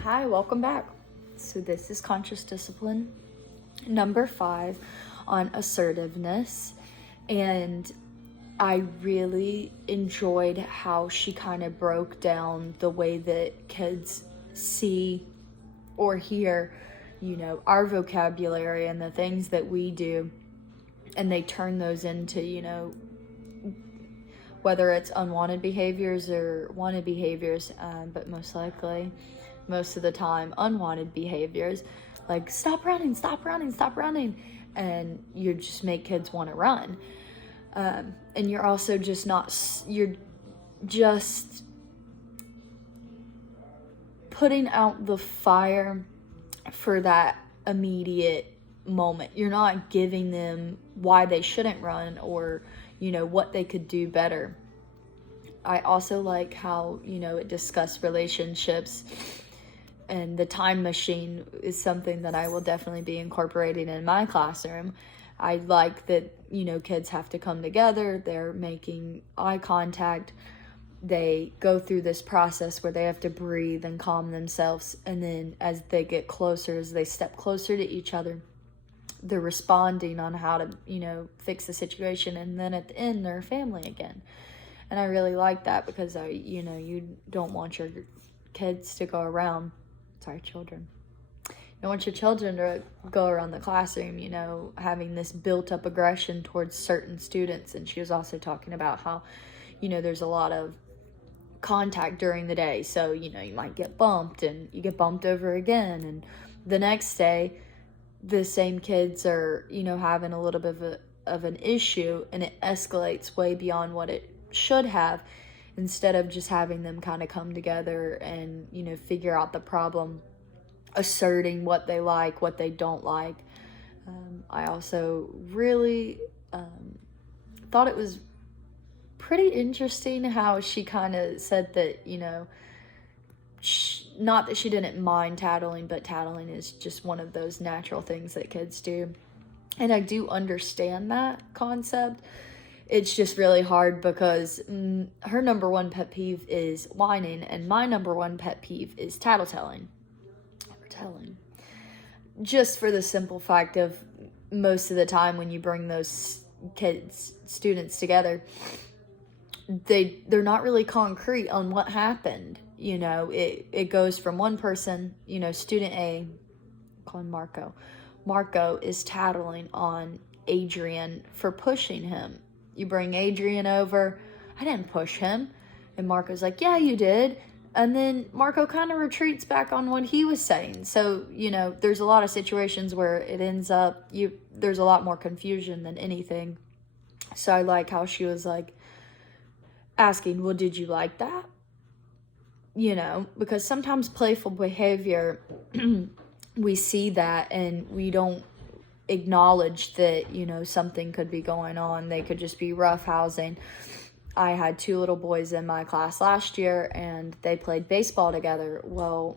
Hi, welcome back. So this is conscious discipline number 5 on assertiveness, and I really enjoyed how she kind of broke down the way that kids see or hear, our vocabulary and the things that we do, and they turn those into, whether it's unwanted behaviors or wanted behaviors, but most of the time, unwanted behaviors, like stop running, stop running, stop running, and you just make kids want to run. And you're also you're just putting out the fire for that immediate moment. You're not giving them why they shouldn't run or, what they could do better. I also like how, it discussed relationships, and the time machine is something that I will definitely be incorporating in my classroom. I like that, kids have to come together, they're making eye contact, they go through this process where they have to breathe and calm themselves, and then as they get closer, as they step closer to each other, they're responding on how to, fix the situation, and then at the end, they're a family again. And I really like that because, you don't want your kids to go around, children. You don't want your children to go around the classroom, having this built-up aggression towards certain students. And she was also talking about how, there's a lot of contact during the day. So, you might get bumped and you get bumped over again. And the next day, the same kids are, having a little bit of an issue, and it escalates way beyond what it should have, instead of just having them kind of come together and, figure out the problem, asserting what they like, what they don't like. I also really thought it was pretty interesting how she kind of said that, not that she didn't mind tattling, but tattling is just one of those natural things that kids do. And I do understand that concept. It's just really hard because her number one pet peeve is whining, and my number one pet peeve is tattletelling. Or telling. Just for the simple fact of, most of the time when you bring those students together, they're not really concrete on what happened. It goes from one person, student A, call him Marco. Marco is tattling on Adrian for pushing him. You bring Adrian over, I didn't push him. And Marco's like, yeah, you did. And then Marco kind of retreats back on what he was saying. So, there's a lot of situations where it ends up, there's a lot more confusion than anything. So I like how she was like asking, well, did you like that? Because sometimes playful behavior, we see that and we don't acknowledge that, something could be going on. They could just be roughhousing. I had 2 little boys in my class last year, and they played baseball together. Well,